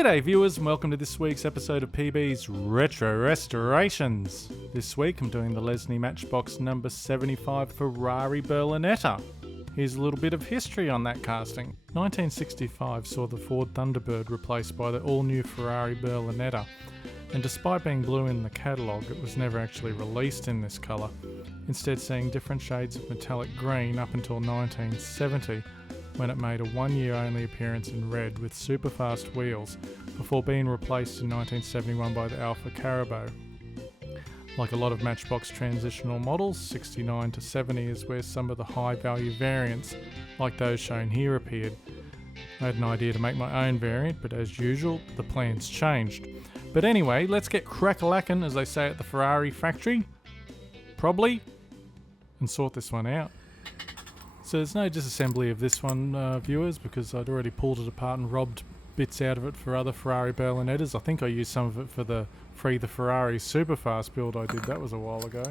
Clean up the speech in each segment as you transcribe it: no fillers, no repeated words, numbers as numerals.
G'day viewers and welcome to this week's episode of PB's Retro Restorations. This week I'm doing the Lesney Matchbox number 75 Ferrari Berlinetta. Here's a little bit of history on that casting. 1965 saw the Ford Thunderbird replaced by the all-new Ferrari Berlinetta, and despite being blue in the catalogue, it was never actually released in this colour, instead seeing different shades of metallic green up until 1970, when it made a one-year only appearance in red with super fast wheels, before being replaced in 1971 by the Alfa Carabo. Like a lot of Matchbox transitional models, 69 to 70 is where some of the high value variants, like those shown here, appeared. I had an idea to make my own variant, but as usual, the plans changed. But anyway, let's get crack-a-lackin', as they say at the Ferrari factory, probably, and sort this one out. So there's no disassembly of this one, viewers, because I'd already pulled it apart and robbed bits out of it for other Ferrari Berlinettas. I think I used some of it for the Free the Ferrari super fast build I did. That was a while ago.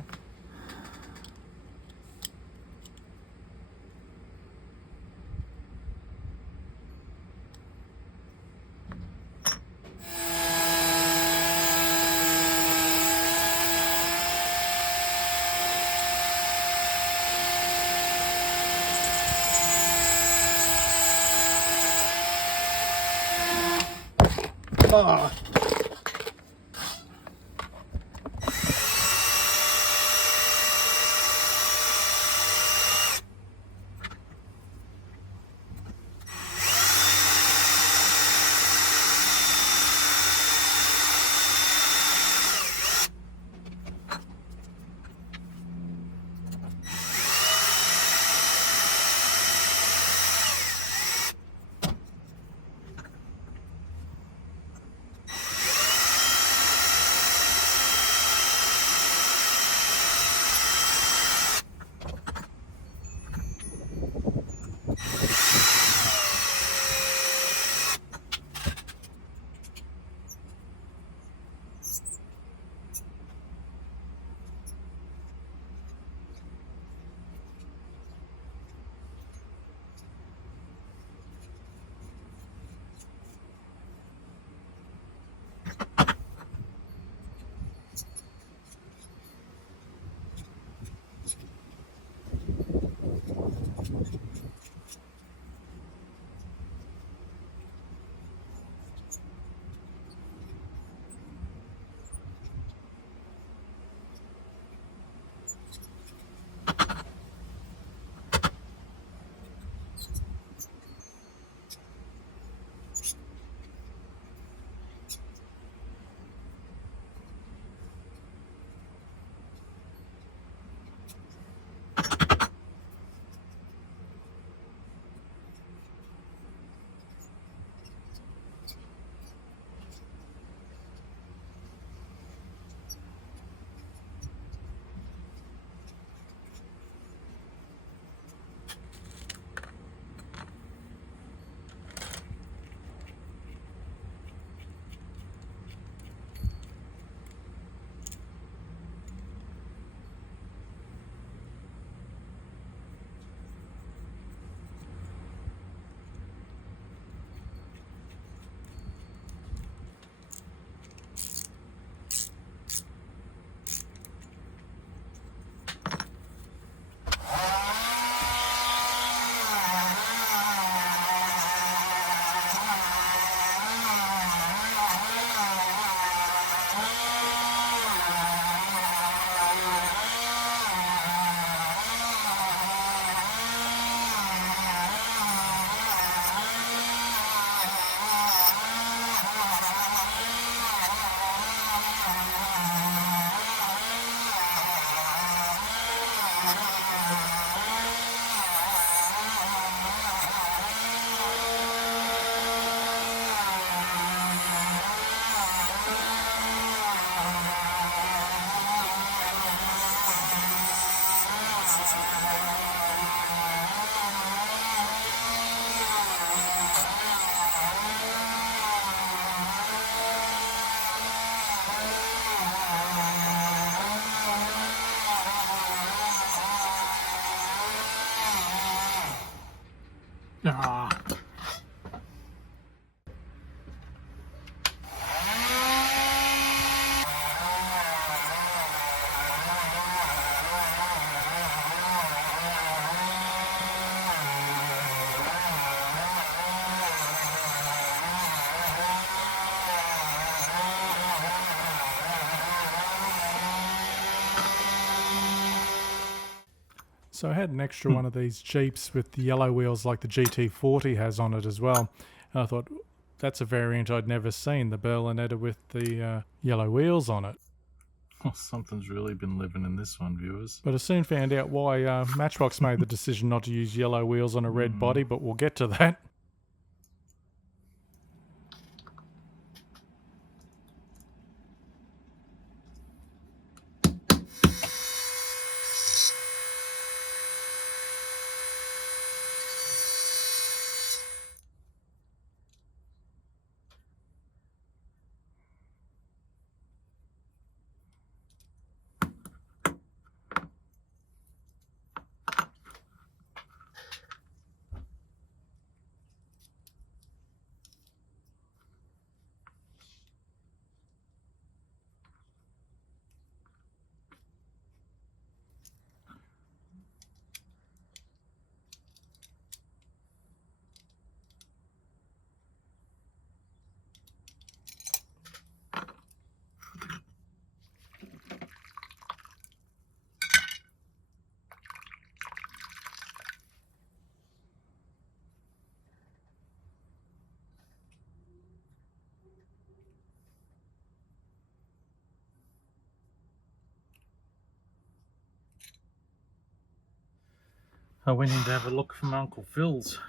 Ah. So I had an extra one of these Jeeps with the yellow wheels like the GT40 has on it as well. And I thought, that's a variant I'd never seen, the Berlinetta with the yellow wheels on it. Oh, something's really been living in this one, viewers. But I soon found out why Matchbox made the decision not to use yellow wheels on a red body, but we'll get to that. I went in to have a look from Uncle Phil's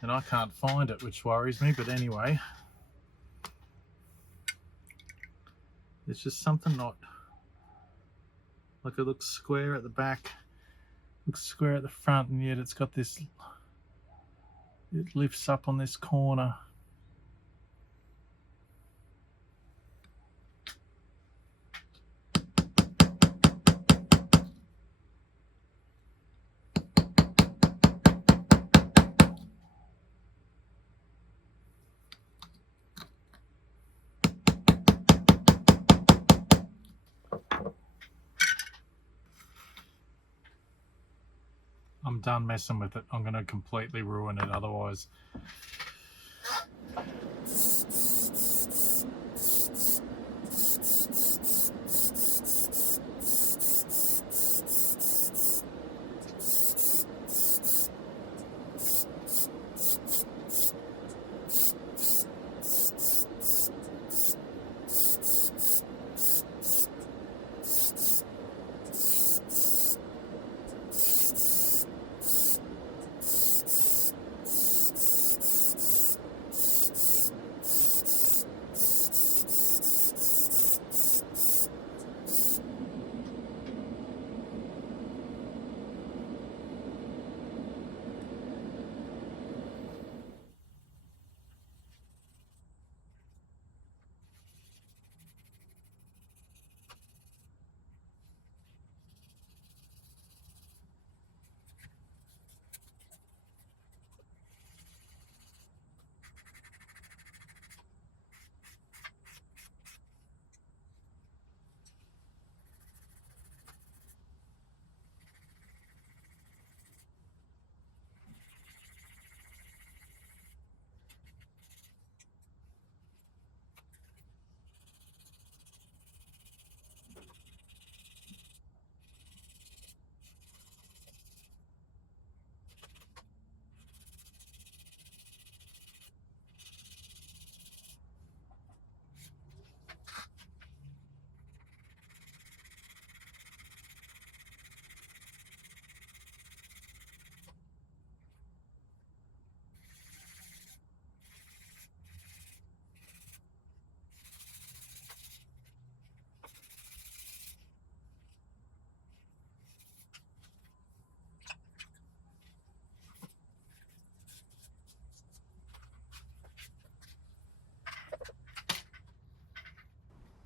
and I can't find it, which worries me, but anyway. It's just something not... Like it looks square at the back, looks square at the front, and yet it's got this... It lifts up on this corner. I'm done messing with it. I'm going to completely ruin it otherwise.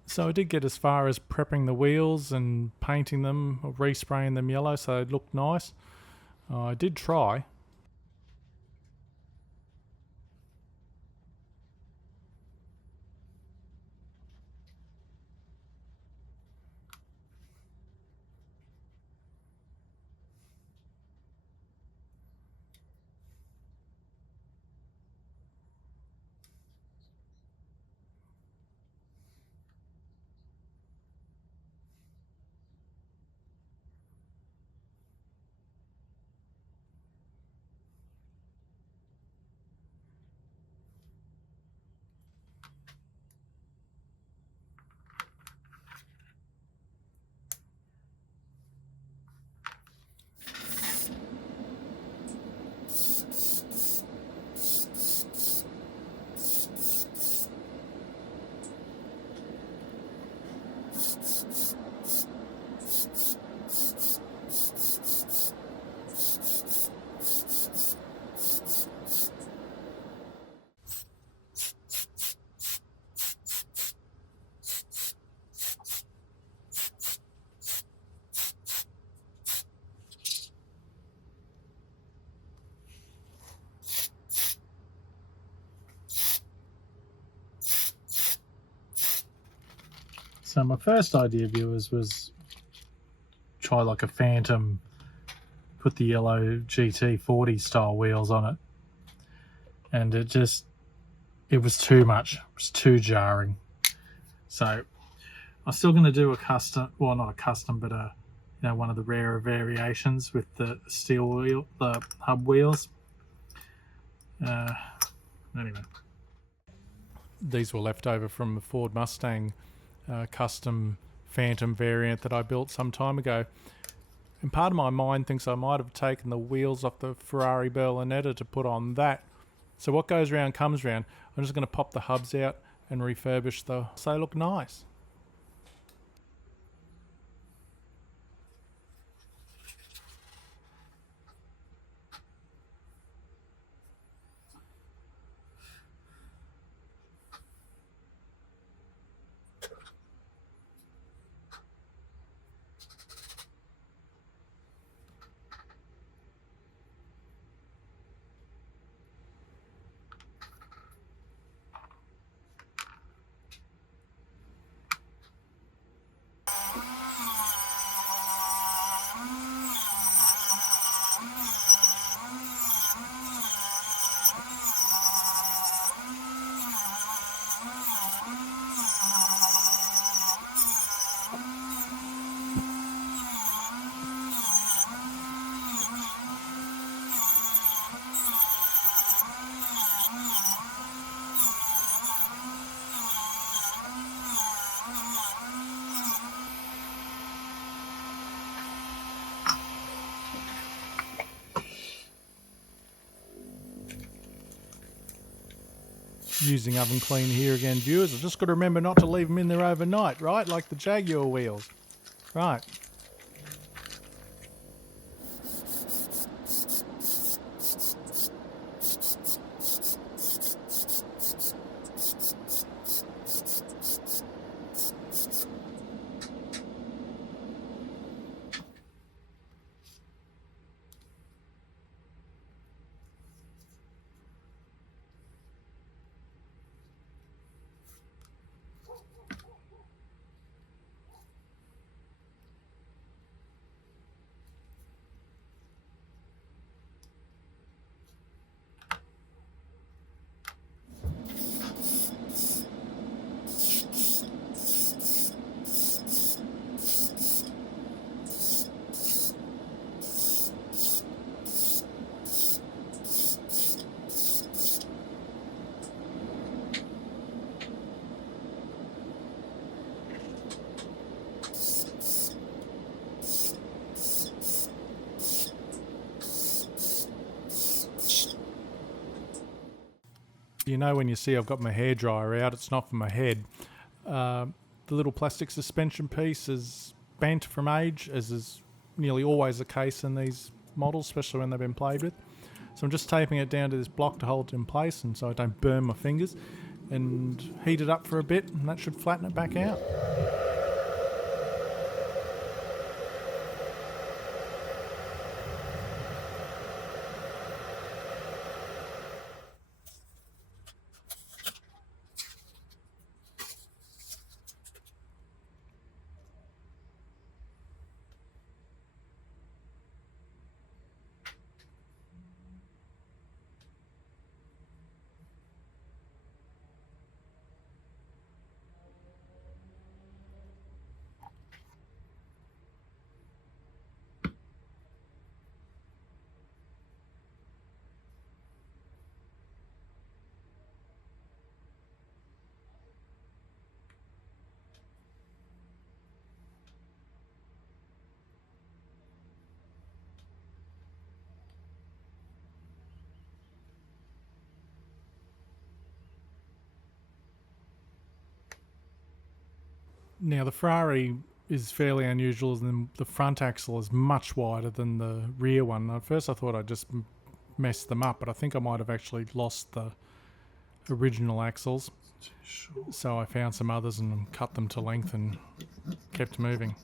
So I did get as far as prepping the wheels and painting them, or respraying them yellow so they looked nice. I did try. So my first idea, viewers, was try like a Phantom, put the yellow GT40 style wheels on it, and it was too much. It was too jarring. So I'm still going to do a custom, well, not a custom, but one of the rarer variations with the steel wheel, the hub wheels. Anyway. These were left over from a Ford Mustang custom Phantom variant that I built some time ago. And part of my mind thinks I might have taken the wheels off the Ferrari Berlinetta to put on that. So what goes round comes round. I'm just going to pop the hubs out and refurbish so they look nice. Using oven cleaner here again, viewers. I've just got to remember not to leave them in there overnight, right? Like the Jaguar wheels. Right. You know when you see I've got my hairdryer out, it's not for my head. The little plastic suspension piece is bent from age, as is nearly always the case in these models, especially when they've been played with. So I'm just taping it down to this block to hold it in place and so I don't burn my fingers, and heat it up for a bit, and that should flatten it back out. Now the Ferrari is fairly unusual, and the front axle is much wider than the rear one. At first I thought I just messed them up, but I think I might have actually lost the original axles. So I found some others and cut them to length and kept moving.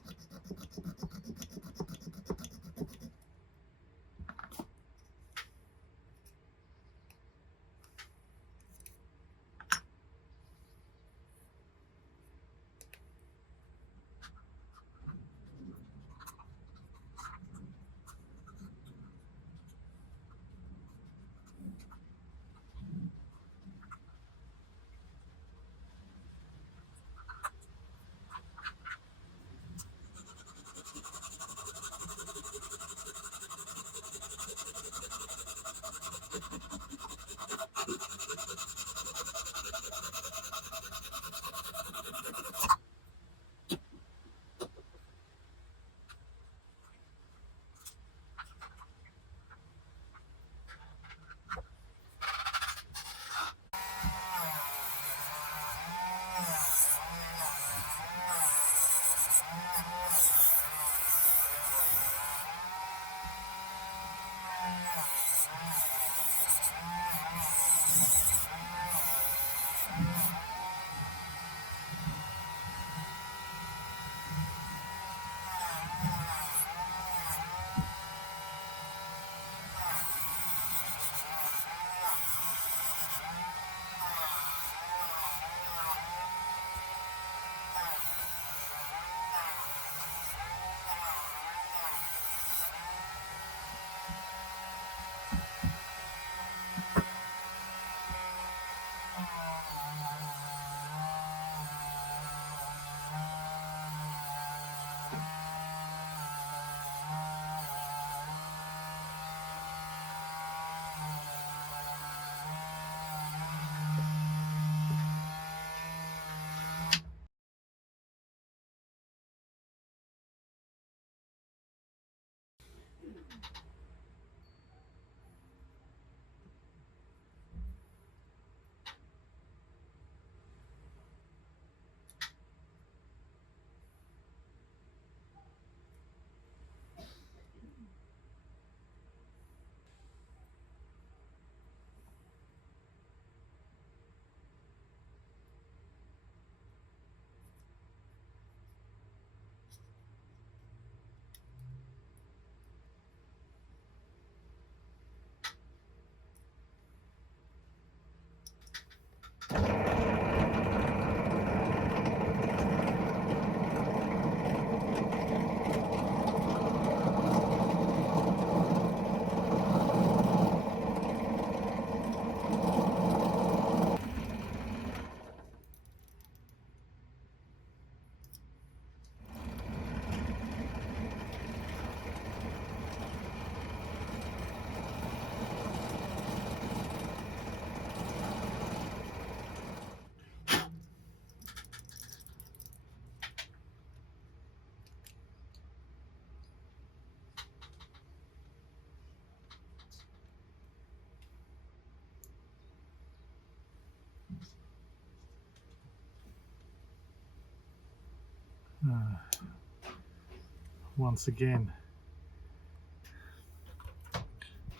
Once again,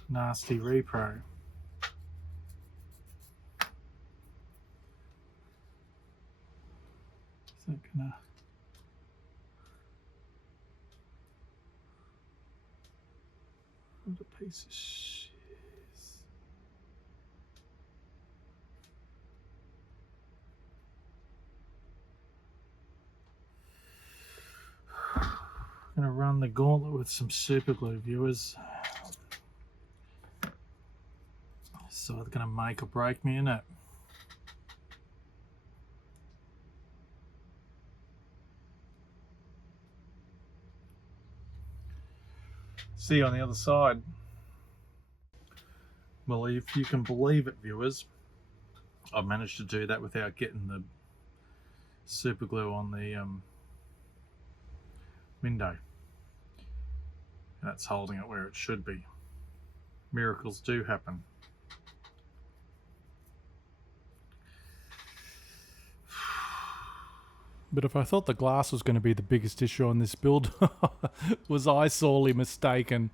nasty repro. Is that gonna... What a piece of shit. I'm gonna run the gauntlet with some super glue, viewers. So it's gonna make or break me, innit? See you on the other side. Well, if you can believe it, viewers, I've managed to do that without getting the super glue on the window. That's holding it where it should be. Miracles do happen. But if I thought the glass was going to be the biggest issue on this build, was I sorely mistaken.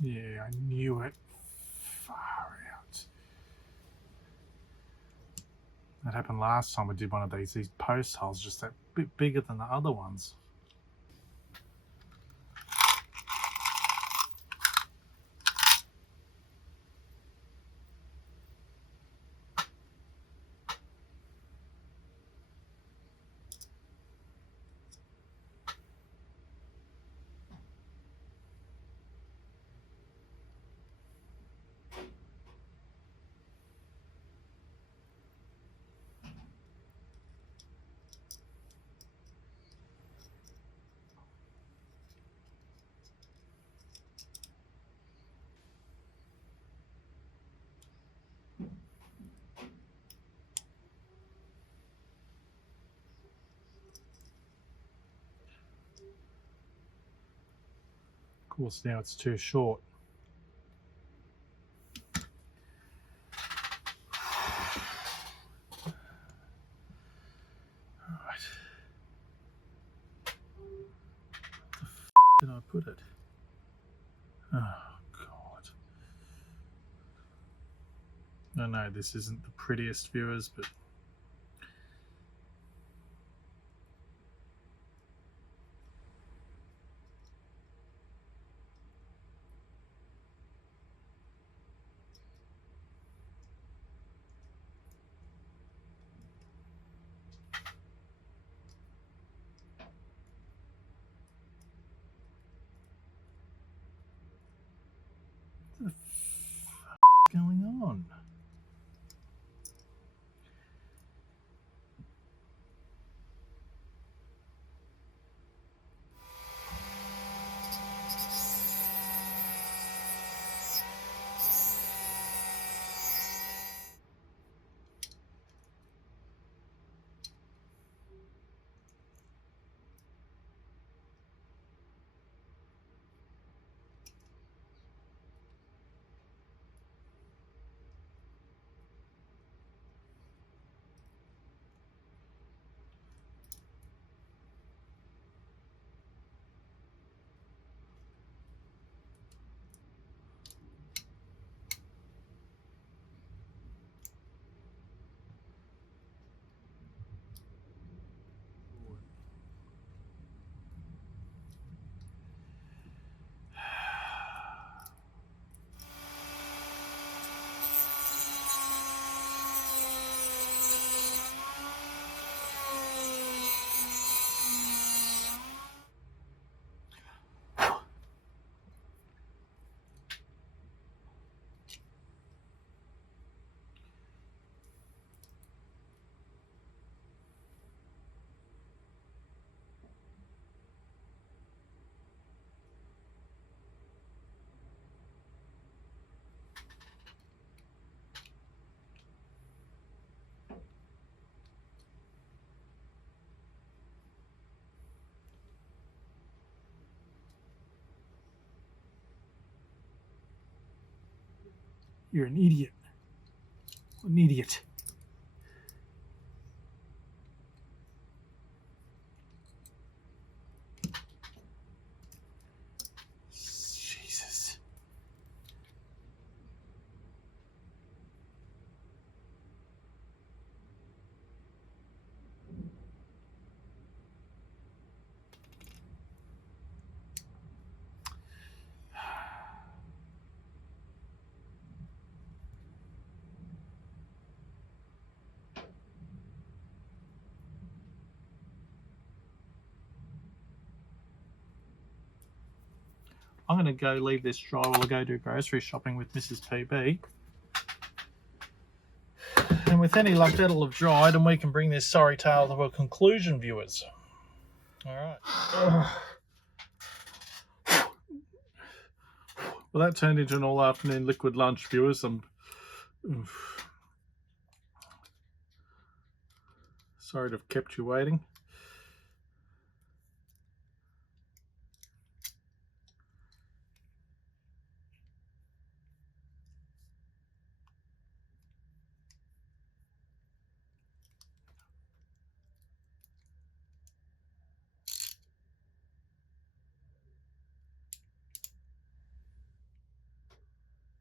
Yeah, I knew it. Far out. That happened last time I did one of these. These post holes just that bit bigger than the other ones. Of course, now it's too short. Alright. Where the did I put it? Oh, God. I know this isn't the prettiest, viewers, but what the f going on? You're an idiot. What an idiot. Jesus. I'm going to go leave this dry while I go do grocery shopping with Mrs. PB. And And with any luck, that'll have dried, and we can bring this sorry tale to a conclusion, viewers. All right. Well, that turned into an all-afternoon liquid lunch, viewers. Sorry to have kept you waiting.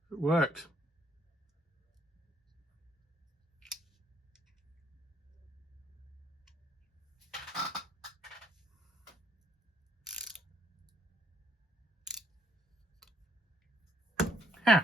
It worked. Huh.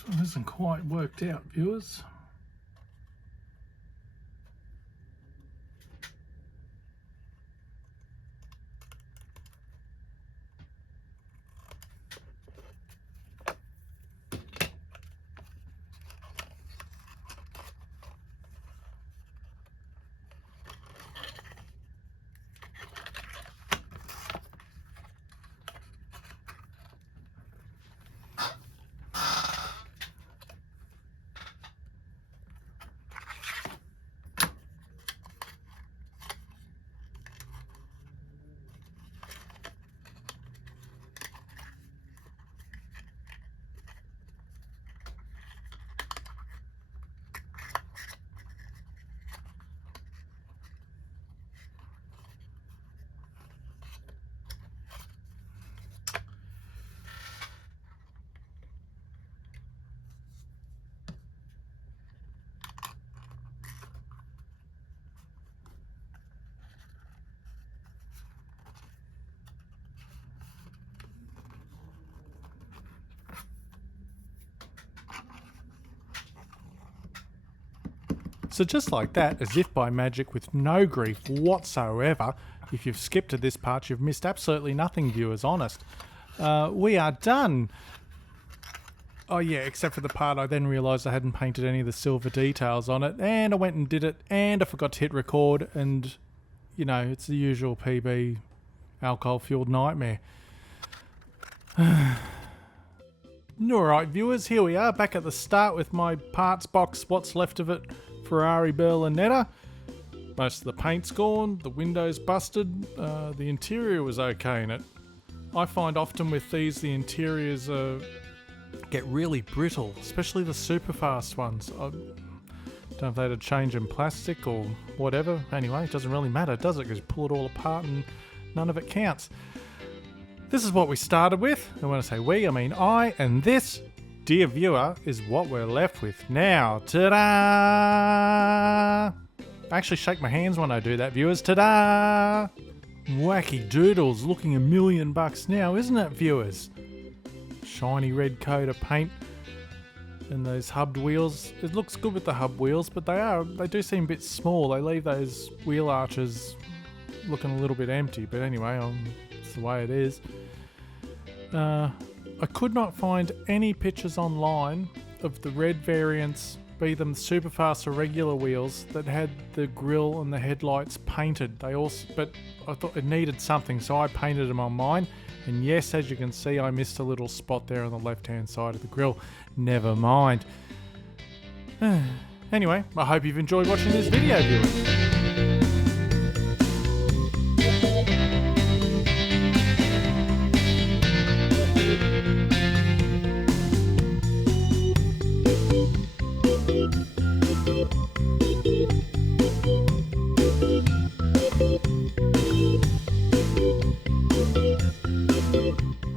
This one isn't quite worked out, viewers. So just like that, as if by magic, with no grief whatsoever, if you've skipped to this part, you've missed absolutely nothing, viewers, honest. We are done. Oh yeah, except for the part I then realised I hadn't painted any of the silver details on it, and I went and did it, and I forgot to hit record, and, you know, it's the usual PB alcohol-fueled nightmare. Alright viewers, here we are, back at the start with my parts box, what's left of it, Ferrari Berlinetta. Most of the paint's gone, the windows busted, the interior was okay in it. I find often with these the interiors get really brittle, especially the super fast ones. I don't know if they had a change in plastic or whatever. Anyway, it doesn't really matter, does it? Because you pull it all apart and none of it counts. This is what we started with, and when I say we, I mean I, and this, dear viewer, is what we're left with now. Ta-da! I actually shake my hands when I do that, viewers. Ta-da! Wacky doodles, looking $1,000,000 now, isn't it, viewers? Shiny red coat of paint and those hubbed wheels. It looks good with the hub wheels, but they do seem a bit small. They leave those wheel arches looking a little bit empty, but anyway, it's the way it is. I could not find any pictures online of the red variants, be them superfast or regular wheels, that had the grille and the headlights painted. But I thought it needed something, so I painted them on mine. And yes, as you can see, I missed a little spot there on the left-hand side of the grille. Never mind. Anyway, I hope you've enjoyed watching this video, viewers.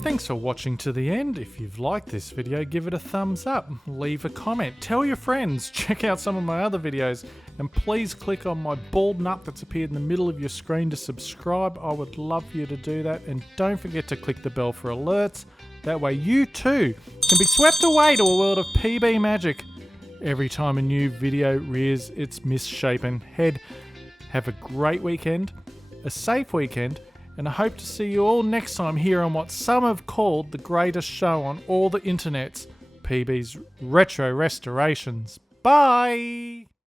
Thanks for watching to the end. If you've liked this video, give it a thumbs up, leave a comment, tell your friends, check out some of my other videos, and please click on my bald nut that's appeared in the middle of your screen to subscribe. I would love for you to do that, and don't forget to click the bell for alerts. That way you too can be swept away to a world of PB magic every time a new video rears its misshapen head. Have a great weekend, a safe weekend, and I hope to see you all next time here on what some have called the greatest show on all the internets, PB's Retro Restorations. Bye!